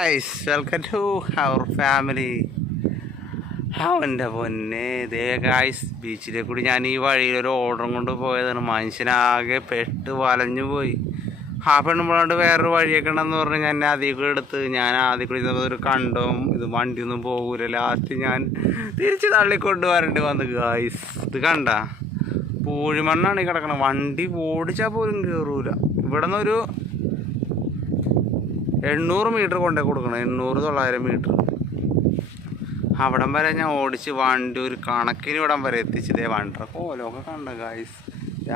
Guys welcome to our family. അവൻ്റെ പൊന്നെ ഇതേ ഗൈസ് ബീച്ചിലെ കൂടി ഞാൻ ഈ വഴിയിൽ ഒരു ഓർഡറും കൊണ്ട് പോയതാണ്. മനുഷ്യനാകെ പെട്ട് വലഞ്ഞു പോയി. ആ പെണ്ണുമ്പോഴാണ്ട് വേറൊരു വഴിയൊക്കെ ഉണ്ടെന്ന് പറഞ്ഞ് ഞാൻ ആദ്യം കൂടെ എടുത്ത് ഞാൻ ആദ്യം കൂടി ഒരു കണ്ടവും ഇത് വണ്ടിയൊന്നും പോകൂല. ലാസ്റ്റ് ഞാൻ തിരിച്ച് തള്ളിക്കൊണ്ട് വരേണ്ടി വന്നു ഗൈസ്. ഇത് കണ്ട പൂഴിമണ്ണാണ് ഈ കിടക്കണം. വണ്ടി ഓടിച്ചാൽ പോലും കയറൂല. ഇവിടെ നിന്നൊരു 800 മീറ്റർ കൊണ്ടേ കൊടുക്കണം. 800-900 മീറ്റർ അവിടം വരെ ഞാൻ ഓടിച്ച് വണ്ടി ഒരു കണക്കിന് ഇവിടം വരെ എത്തിച്ചതേ. വണ്ടറ കോലമൊക്കെ കണ്ട ഗൈസ്.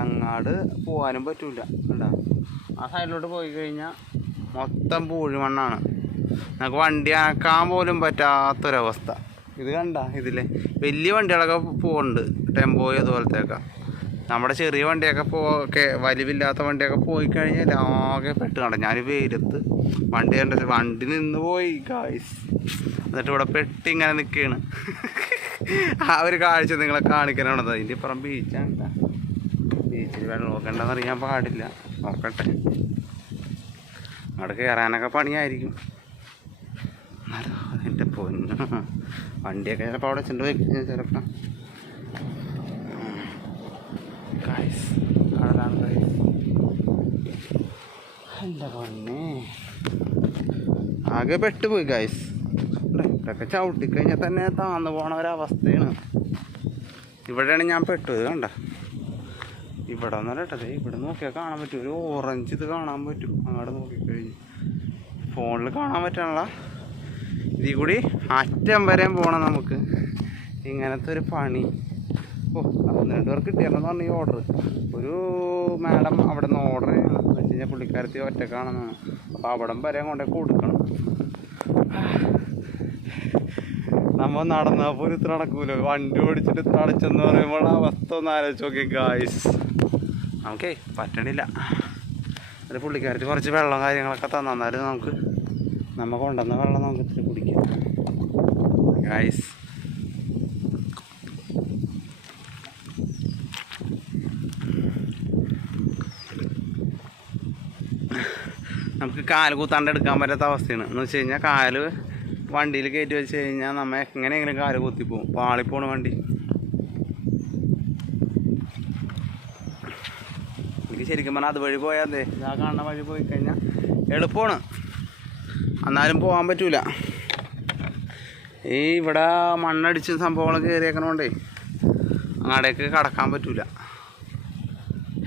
അങ്ങാട് പോകാനും പറ്റൂല. കണ്ടാ ആ സൈഡിലോട്ട് പോയി കഴിഞ്ഞാൽ മൊത്തം പൂഴിമണ്ണാണ്. നമുക്ക് വണ്ടി അനക്കാൻ പോലും പറ്റാത്തൊരവസ്ഥ. ഇത് കണ്ട ഇതിലെ വലിയ വണ്ടികളൊക്കെ പോകുന്നുണ്ട്, ടെമ്പോയോ അതുപോലത്തെയൊക്കെ. നമ്മുടെ ചെറിയ വണ്ടിയൊക്കെ വലിവില്ലാത്ത വണ്ടിയൊക്കെ പോയി കഴിഞ്ഞാൽ ആകെ പെട്ട് കണ്ട. ഞാൻ വെയിലത്ത് വണ്ടി കണ്ടിട്ട് വണ്ടി നിന്ന് പോയി ഗായ്സ്. എന്നിട്ട് ഇവിടെ പെട്ട് ഇങ്ങനെ നിൽക്കുകയാണ്. ആ ഒരു കാഴ്ച നിങ്ങളെ കാണിക്കാനാണത്. അതിൻ്റെ ഇപ്പുറം ബീച്ചാണ്. ബീച്ചിൽ വെള്ളം നോക്കണ്ടെന്ന് അറിയാൻ പാടില്ല. നോക്കട്ടെ, അവിടെ കയറാനൊക്കെ പണിയായിരിക്കും. എൻ്റെ പൊന്നു വണ്ടിയൊക്കെ ചിലപ്പോൾ അവിടെ ചെണ്ട് പോയി കഴിഞ്ഞാൽ ചിലപ്പോൾ ഗൈസ് കടലാണ് ഗൈസ്. എൻ്റെ പൊന്നെ ആകെ പെട്ടുപോയി ഗൈസ്. ഇവിടെയൊക്കെ ചവിട്ടിക്കഴിഞ്ഞാൽ തന്നെ താന്നു പോണ ഒരവസ്ഥയാണ്. ഇവിടെയാണ് ഞാൻ പെട്ടത്. കണ്ട ഇവിടെ ഒന്നല്ല കേട്ടത്. ഇവിടെ നോക്കിയാൽ കാണാൻ പറ്റും. ഒരു ഓറഞ്ച് ഇത് കാണാൻ പറ്റും. അങ്ങോട്ട് നോക്കിക്കഴിഞ്ഞ് ഫോണിൽ കാണാൻ പറ്റാനുള്ള ഇതിൽ കൂടി അറ്റം വരെയും പോകണം നമുക്ക്. ഇങ്ങനത്തെ ഒരു പണി. ഓ 12 പേർക്ക് കിട്ടിയാലെന്ന് പറഞ്ഞു ഈ ഓർഡർ. ഒരു മാഡം അവിടെ നിന്ന് ഓർഡർ ചെയ്യണം എന്ന് വെച്ച് കഴിഞ്ഞാൽ പുള്ളിക്കാരത്തി ഒറ്റക്കാണെന്നാണ്. അപ്പോൾ അവിടം വരെ കൊണ്ടേ കൊടുക്കണം. നമ്മൾ നടന്നപ്പോൾ ഇത്ര നടക്കൂല. വണ്ടി ഓടിച്ചിട്ട് ഇത്ര അടച്ചെന്ന് പറയുമ്പോൾ അവസ്ഥ ഒന്ന് ആലോചിച്ച് നോക്കി ഗായ്സ്. നമുക്കേ പറ്റണില്ല. ഒരു പുള്ളിക്കാരത്തി കുറച്ച് വെള്ളം കാര്യങ്ങളൊക്കെ തന്നാലും നമുക്ക് കൊണ്ടുവന്ന വെള്ളം നമുക്ക് ഇത്തിരി കുടിക്കാം ഗായ്സ്. നമുക്ക് കാല് കൂത്താണ്ട് എടുക്കാൻ പറ്റാത്ത അവസ്ഥയാണ്. എന്ന് വെച്ച് കഴിഞ്ഞാൽ കാല് വണ്ടിയിൽ കയറ്റി വെച്ച് കഴിഞ്ഞാൽ നമ്മൾ എങ്ങനെയെങ്കിലും കാല് കുത്തിപ്പോവും. പാളിപ്പോണ് വണ്ടി. എനിക്ക് ശരിക്കും പറഞ്ഞാൽ അതുവഴി പോയാൽ അതെ ആ കാണുന്ന വഴി പോയി കഴിഞ്ഞാൽ എളുപ്പമാണ്. എന്നാലും പോകാൻ പറ്റൂല. ഈ ഇവിടെ മണ്ണടിച്ച് സംഭവങ്ങളൊക്കെ കയറിയേക്കണോണ്ടേ അങ്ങോട്ടേക്ക് കടക്കാൻ പറ്റൂല.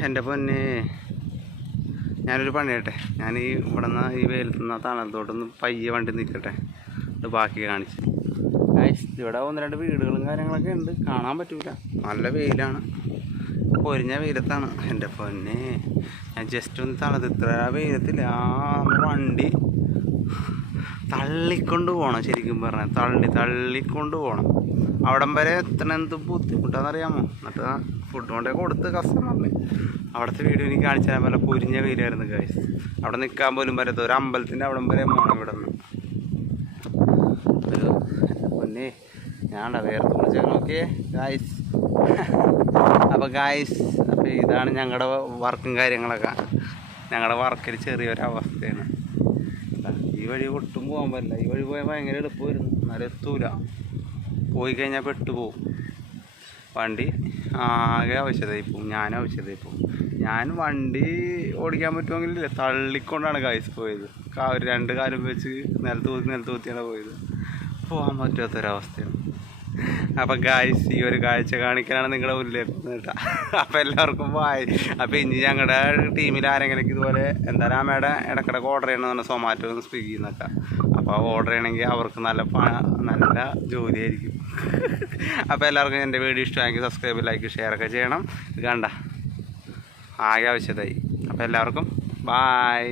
എൻ്റെ പൊന്നെ ഞാനൊരു പണി ചെയ്യട്ടെ. ഞാൻ ഇവിടെ നിന്ന് ഈ വെയിലത്ത് നിന്ന് തണലത്തോട്ടൊന്ന് പയ്യെ വണ്ടി നിൽക്കട്ടെ. ഇത് ബാക്കി കാണിച്ച് ഗൈസ്. ഇവിടെ 1-2 വീടുകളും കാര്യങ്ങളൊക്കെ ഉണ്ട്. കാണാൻ പറ്റൂല. നല്ല വെയിലാണ്. പൊരിഞ്ഞ വെയിലത്താണ്. എൻ്റെ പൊന്നെ ഞാൻ ജസ്റ്റ് ഒന്ന് തണുത്ത് ഇത്ര വെയിലത്തില്ല. വണ്ടി തള്ളിക്കൊണ്ട് പോകണം. ശരിക്കും പറഞ്ഞാൽ തള്ളിക്കൊണ്ട് പോകണം. അവിടം വരെ എത്തണ എന്ത് ബുദ്ധിമുട്ടാണെന്നറിയാമോ. എന്നിട്ട് ഫുഡ് കൊണ്ടേ കൊടുത്ത് കസ്റ്റമറിന്. അവിടുത്തെ വീഡിയോ എനിക്ക് കാണിച്ചു തരാൻ പോലെ പൊരിഞ്ഞ വെയിലായിരുന്നു ഗൈസ്. അവിടെ നിൽക്കാൻ പോലും പറ്റാത്ത ഒരു അമ്പലത്തിൻ്റെ അവിടം വരെ പോകണം ഇവിടെ നിന്ന്. ഒരു പൊന്നെ ഞാൻ വേറെ കുറിച്ച് നോക്കിയേ ഗായ്സ്. അപ്പോൾ ഗായ്സ്, അപ്പോൾ ഇതാണ് ഞങ്ങളുടെ വർക്കും കാര്യങ്ങളൊക്കെ. ഞങ്ങളുടെ വർക്കിൽ ചെറിയൊരവസ്ഥയാണ്. ഈ വഴി ഒട്ടും പോകാൻ പറ്റില്ല. ഈ വഴി പോയാൽ ഭയങ്കര എളുപ്പമായിരുന്നു. എന്നാലും എത്തൂല. പോയി കഴിഞ്ഞാൽ പെട്ടുപോകും. വണ്ടി ആകെ ആവശ്യതയായി പോവും. ഞാനും ആവശ്യതയായി പോവും. ഞാൻ വണ്ടി ഓടിക്കാൻ പറ്റുമെങ്കിലില്ല, തള്ളിക്കൊണ്ടാണ് ഗൈസ് പോയത്. ഒരു 2 കാലും വെച്ച് നിലത്ത് കുത്തിയാണ് പോയത്. പോകാൻ പറ്റാത്തൊരവസ്ഥയാണ്. അപ്പം ഗായ്സ് ഈ ഒരു കാഴ്ച കാണിക്കാനാണ് നിങ്ങളുടെ മുന്നിലേക്ക് കേട്ടോ. അപ്പം എല്ലാവർക്കും ബായ്. അപ്പോൾ ഇനി ഞങ്ങളുടെ ടീമിൽ ആരെങ്കിലും ഇതുപോലെ എന്തായാലും അമ്മയുടെ ഇടക്കിടക്ക് ഓർഡർ ചെയ്യണമെന്ന് പറഞ്ഞാൽ സൊമാറ്റോ സ്വിഗ്ഗി എന്നൊക്കെ. അപ്പോൾ ഓർഡർ ചെയ്യണമെങ്കിൽ അവർക്ക് നല്ല ജോലിയായിരിക്കും. അപ്പോൾ എല്ലാവർക്കും എൻ്റെ വീഡിയോ ഇഷ്ടമായെങ്കിൽ സബ്സ്ക്രൈബ്, ലൈക്ക്, ഷെയർ ഒക്കെ ചെയ്യണം. ഇത് കണ്ട ആകെ ആവശ്യമായി. അപ്പോൾ എല്ലാവർക്കും ബായ്.